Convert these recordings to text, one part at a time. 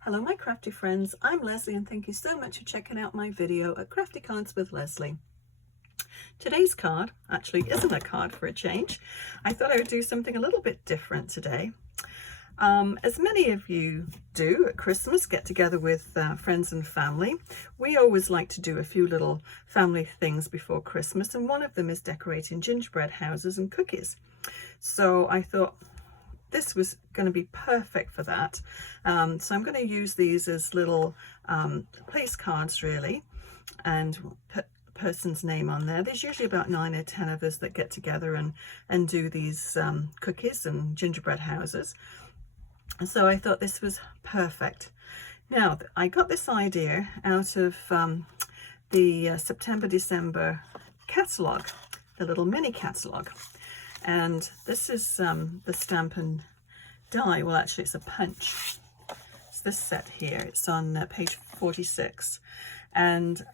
Hello my crafty friends, I'm Leslie and thank you so much for checking out my video at Crafty Cards with Leslie. Today's card actually isn't a card for a change. I thought I would do something a little bit different today. As many of you do at Christmas, get together with friends and family. We always like to do a few little family things before Christmas, and one of them is decorating gingerbread houses and cookies. So I thought this was going to be perfect for that. So I'm going to use these as little place cards really, and put a person's name on there. There's usually about 9 or 10 of us that get together and do these cookies and gingerbread houses. And so I thought this was perfect. Now I got this idea out of the September-December catalogue, the little mini catalogue. And this is the Stampin' Die. Well, actually, it's a punch. It's this set here. It's on page 46. And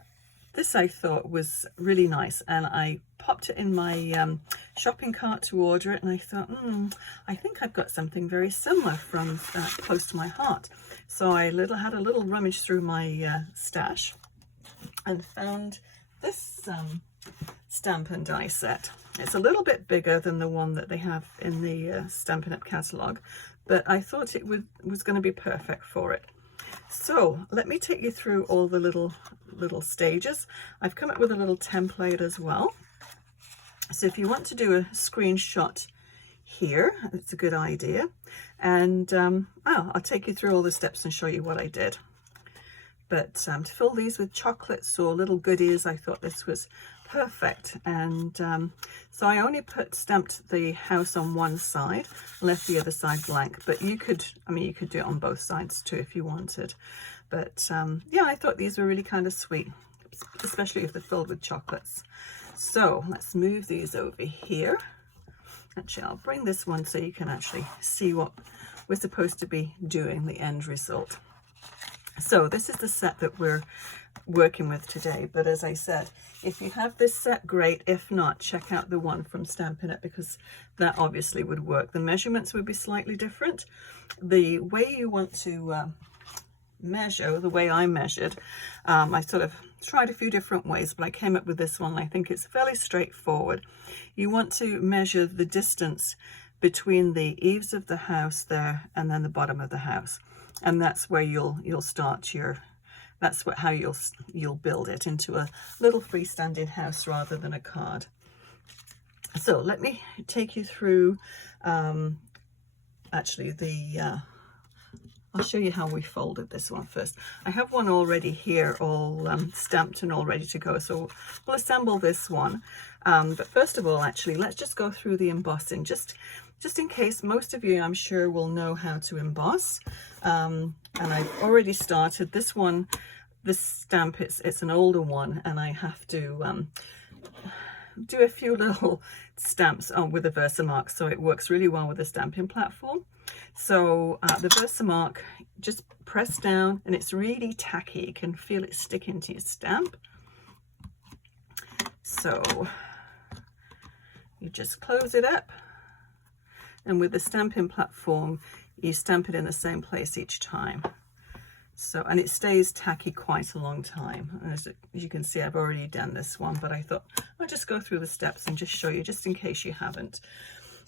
this I thought was really nice. And I popped it in my shopping cart to order it. And I thought, I think I've got something very similar from close to my heart. So I had a little rummage through my stash and found this Stampin' Die set. It's a little bit bigger than the one that they have in the Stampin' Up catalogue, but I thought it was going to be perfect for it. So let me take you through all the little stages. I've come up with a little template as well. So if you want to do a screenshot here, it's a good idea. And I'll take you through all the steps and show you what I did. But to fill these with chocolates or little goodies, I thought this was perfect. And so I only stamped the house on one side, left the other side blank. But you could do it on both sides too if you wanted. But yeah, I thought these were really kind of sweet, especially if they're filled with chocolates. So let's move these over here. Actually, I'll bring this one so you can actually see what we're supposed to be doing, the end result. So this is the set that we're working with today, but as I said, if you have this set, great. If not, check out the one from Stampin' Up, because that obviously would work. The measurements would be slightly different. The way you want to measure, the way I measured, I sort of tried a few different ways, but I came up with this one. I think it's fairly straightforward. You want to measure the distance between the eaves of the house there and then the bottom of the house. And that's where you'll start how you'll build it into a little freestanding house rather than a card. So let me take you through actually I'll show you how we folded this one first. I have one already here, all stamped and all ready to go. So we'll assemble this one. But first of all, actually, let's just go through the embossing. Just in case, most of you, I'm sure, will know how to emboss. And I've already started this one. This stamp, it's an older one, and I have to do a few little stamps with the Versamark, so it works really well with the stamping platform. So the Versamark, just press down, and it's really tacky. You can feel it sticking to your stamp. So you just close it up. And with the stamping platform, you stamp it in the same place each time. So, and it stays tacky quite a long time. As you can see, I've already done this one, but I thought I'll just go through the steps and just show you, just in case you haven't.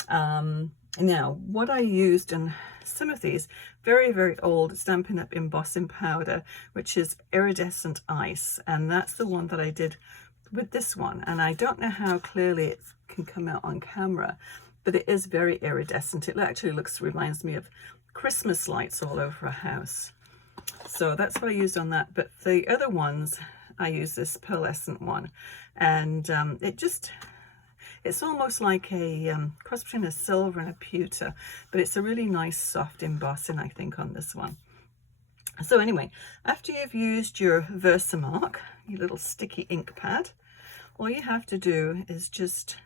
Now, what I used in some of these, very, very old Stampin' Up embossing powder, which is iridescent ice. And that's the one that I did with this one. And I don't know how clearly it can come out on camera, but it is very iridescent. It actually reminds me of Christmas lights all over a house. So that's what I used on that. But the other ones, I use this pearlescent one. And it's almost like a cross between a silver and a pewter. But it's a really nice soft embossing, I think, on this one. So anyway, after you've used your Versamark, your little sticky ink pad, all you have to do is just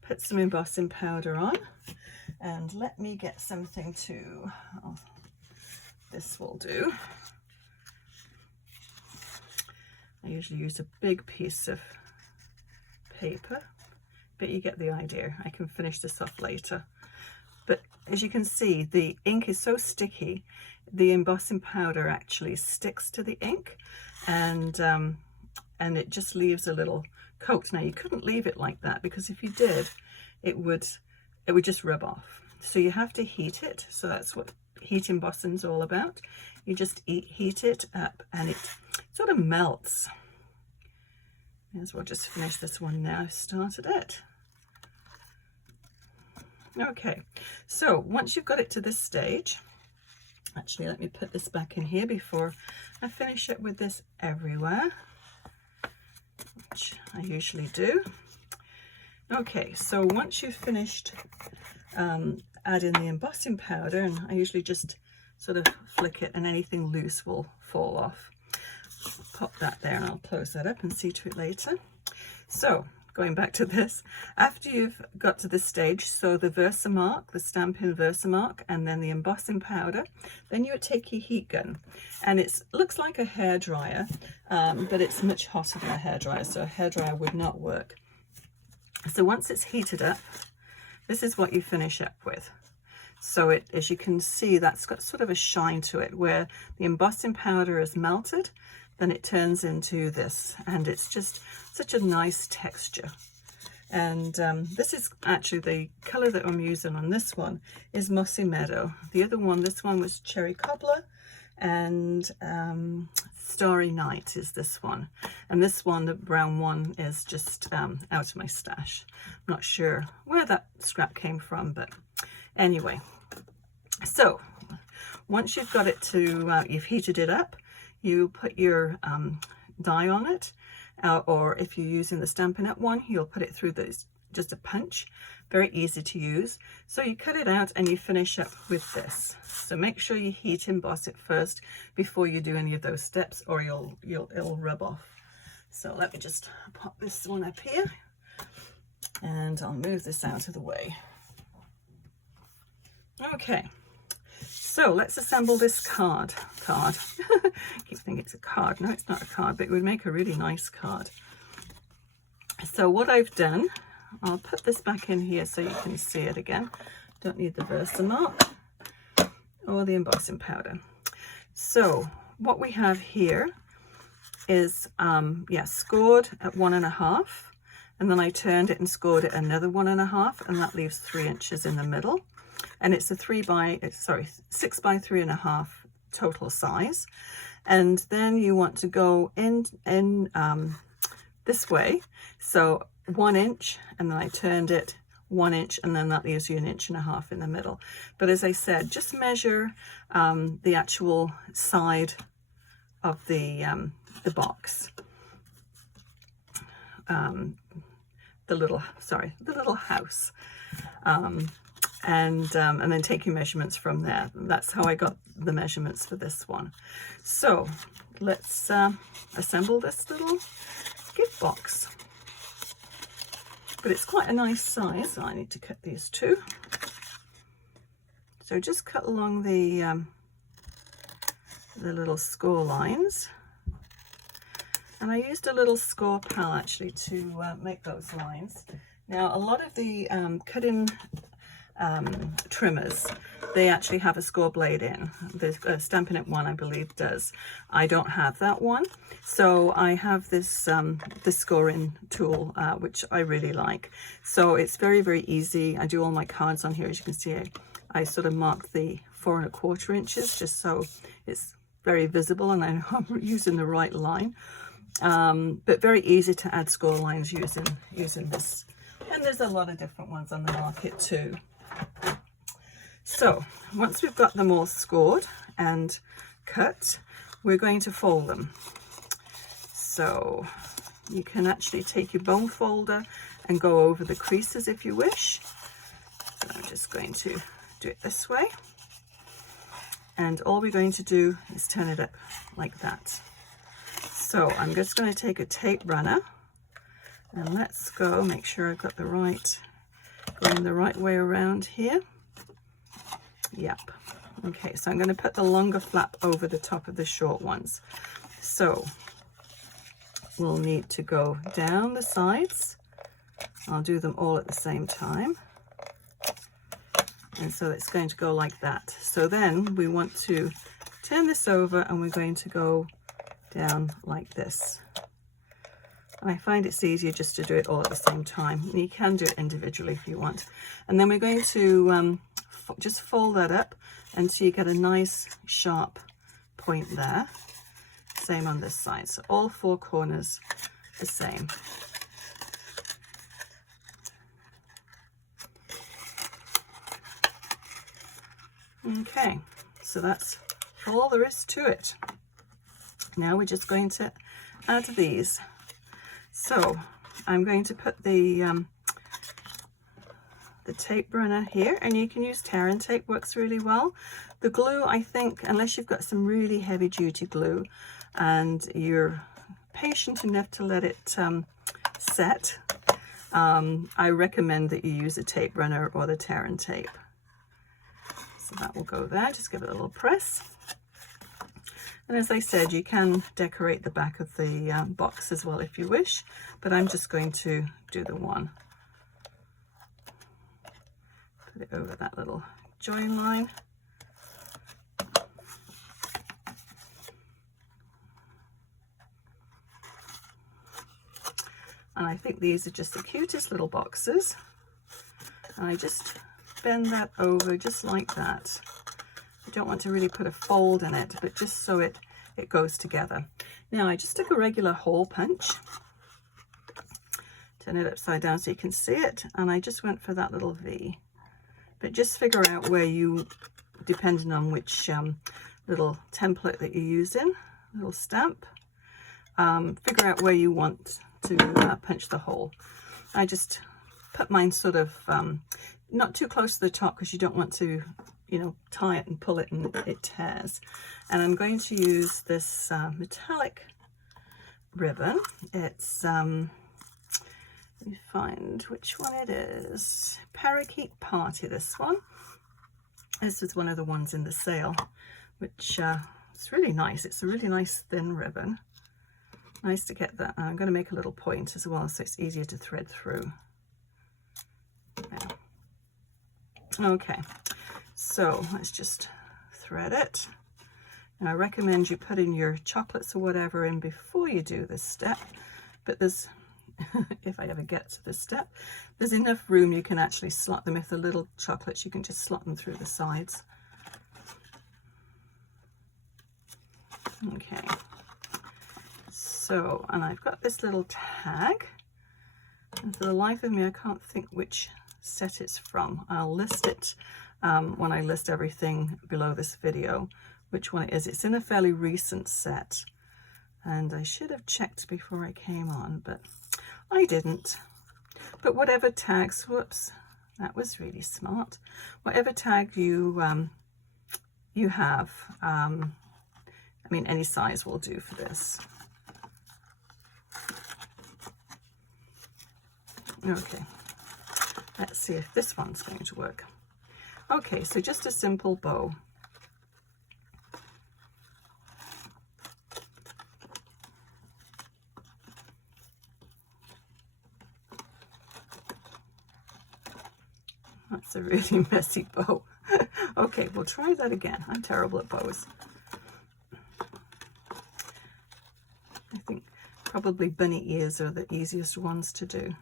put some embossing powder on, and let me get something this will do. I usually use a big piece of paper, but you get the idea. I can finish this off later. but as you can see, the ink is so sticky, the embossing powder actually sticks to the ink, and it just leaves a little coat. Now you couldn't leave it like that, because if you did, it would just rub off. So you have to heat it. So that's what heat embossing is all about. You just heat it up and it sort of melts. As we'll just finish this one now. Started it. Okay, so once you've got it to this stage, actually let me put this back in here before I finish it with this everywhere, which I usually do. Okay, so once you've finished adding the embossing powder, and I usually just sort of flick it and anything loose will fall off. Pop that there and I'll close that up and see to it later. So going back to this, after you've got to this stage, so the Versamark, the Stampin' Versamark, and then the embossing powder, then you would take your heat gun, and it looks like a hairdryer, but it's much hotter than a hairdryer, so a hairdryer would not work. So once it's heated up, this is what you finish up with. So it, as you can see, that's got sort of a shine to it, where the embossing powder is melted, then it turns into this, and it's just such a nice texture. And this is actually the color that I'm using on this one is Mossy Meadow. The other one, this one was Cherry Cobbler, and Starry Night is this one. And this one, the brown one, is just out of my stash. I'm not sure where that scrap came from, but anyway. So once you've got it to, you've heated it up, you put your die on it, or if you're using the Stampin' Up one, you'll put it through this, just a punch, very easy to use. So you cut it out and you finish up with this. So make sure you heat emboss it first before you do any of those steps, or it'll rub off. So let me just pop this one up here, and I'll move this out of the way. Okay. So let's assemble this card. I keep thinking it's a card. No, it's not a card, but it would make a really nice card. So what I've done, I'll put this back in here so you can see it again. Don't need the Versamark or the embossing powder. So what we have here is, scored at 1.5, and then I turned it and scored it another 1.5, and that leaves 3 inches in the middle. And it's a 6 by 3.5 total size. And then you want to go in this way. So 1 inch, and then I turned it 1 inch, and then that leaves you 1.5 inches in the middle. But as I said, just measure the actual side of the box. The little house. And then take your measurements from there. That's how I got the measurements for this one. So let's assemble this little gift box. But it's quite a nice size, so I need to cut these too. So just cut along the little score lines. And I used a little score pal actually to make those lines. Now a lot of the cutting trimmers, they actually have a score blade in. The Stampin' Up one, I believe, does. I don't have that one, so I have this this scoring tool, which I really like. So it's very, very easy. I do all my cards on here, as you can see. I sort of mark the 4 1/4 inches just so it's very visible, and I know I'm using the right line. But very easy to add score lines using this. And there's a lot of different ones on the market too. So once we've got them all scored and cut, we're going to fold them. So you can actually take your bone folder and go over the creases if you wish. So I'm just going to do it this way. And all we're going to do is turn it up like that. So I'm just going to take a tape runner, and let's go, make sure I've got the right, going the right way around here. Yep. Okay, so I'm going to put the longer flap over the top of the short ones. So we'll need to go down the sides. I'll do them all at the same time. And so it's going to go like that. So then we want to turn this over and we're going to go down like this. And I find it's easier just to do it all at the same time. And you can do it individually if you want. And then we're going to just fold that up until you get a nice sharp point there. Same on this side. So all four corners the same. Okay, so that's all there is to it. Now we're just going to add these. So I'm going to put the tape runner here, and you can use tear and tape, works really well. The glue, I think, unless you've got some really heavy duty glue and you're patient enough to let it set, I recommend that you use a tape runner or the tear and tape. So that will go there, just give it a little press. And as I said, you can decorate the back of the box as well if you wish, but I'm just going to do the one. Put it over that little join line. And I think these are just the cutest little boxes. And I just bend that over just like that. I don't want to really put a fold in it, but just so it goes together. Now I just took a regular hole punch, turn it upside down so you can see it, and I just went for that little V. But just figure out where you, depending on which little template that you're using, little stamp, figure out where you want to punch the hole. I just put mine sort of not too close to the top because you don't want to, you know, tie it and pull it and it tears. And I'm going to use this metallic ribbon. It's, let me find which one it is. Parakeet Party, this one. This is one of the ones in the sale, which it's really nice. It's a really nice thin ribbon. Nice to get that. I'm going to make a little point as well so it's easier to thread through. There. Okay, so let's just thread it. And I recommend you putting your chocolates or whatever in before you do this step, but there's, if I ever get to this step, there's enough room you can actually slot them. If they're little chocolates, you can just slot them through the sides. Okay, so, and I've got this little tag, and for the life of me I can't think which set it's from. I'll list it when I list everything below this video, which one it is. It's in a fairly recent set, and I should have checked before I came on, but I didn't. But whatever tags, whoops, that was really smart. Whatever tag you you have, I mean any size will do for this. Okay, let's see if this one's going to work. Okay, so just a simple bow. That's a really messy bow. Okay, we'll try that again. I'm terrible at bows. I think probably bunny ears are the easiest ones to do.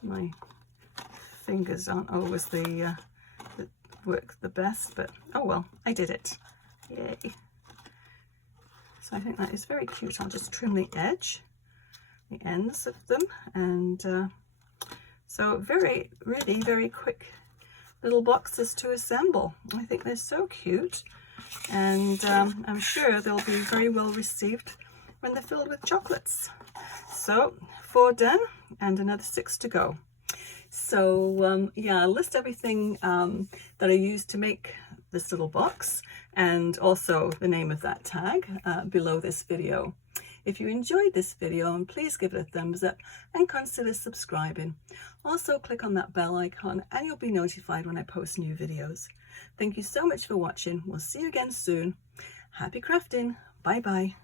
My fingers aren't always that work the best, but oh well, I did it. Yay. So I think that is very cute. I'll just trim the edge, the ends of them, and so really very quick little boxes to assemble. I think they're so cute, and I'm sure they'll be very well received when they're filled with chocolates. So 4 done and another 6 to go. So yeah, I'll list everything that I used to make this little box, and also the name of that tag below this video. If you enjoyed this video, please give it a thumbs up and consider subscribing. Also click on that bell icon and you'll be notified when I post new videos. Thank you so much for watching. We'll see you again soon. Happy crafting. Bye bye.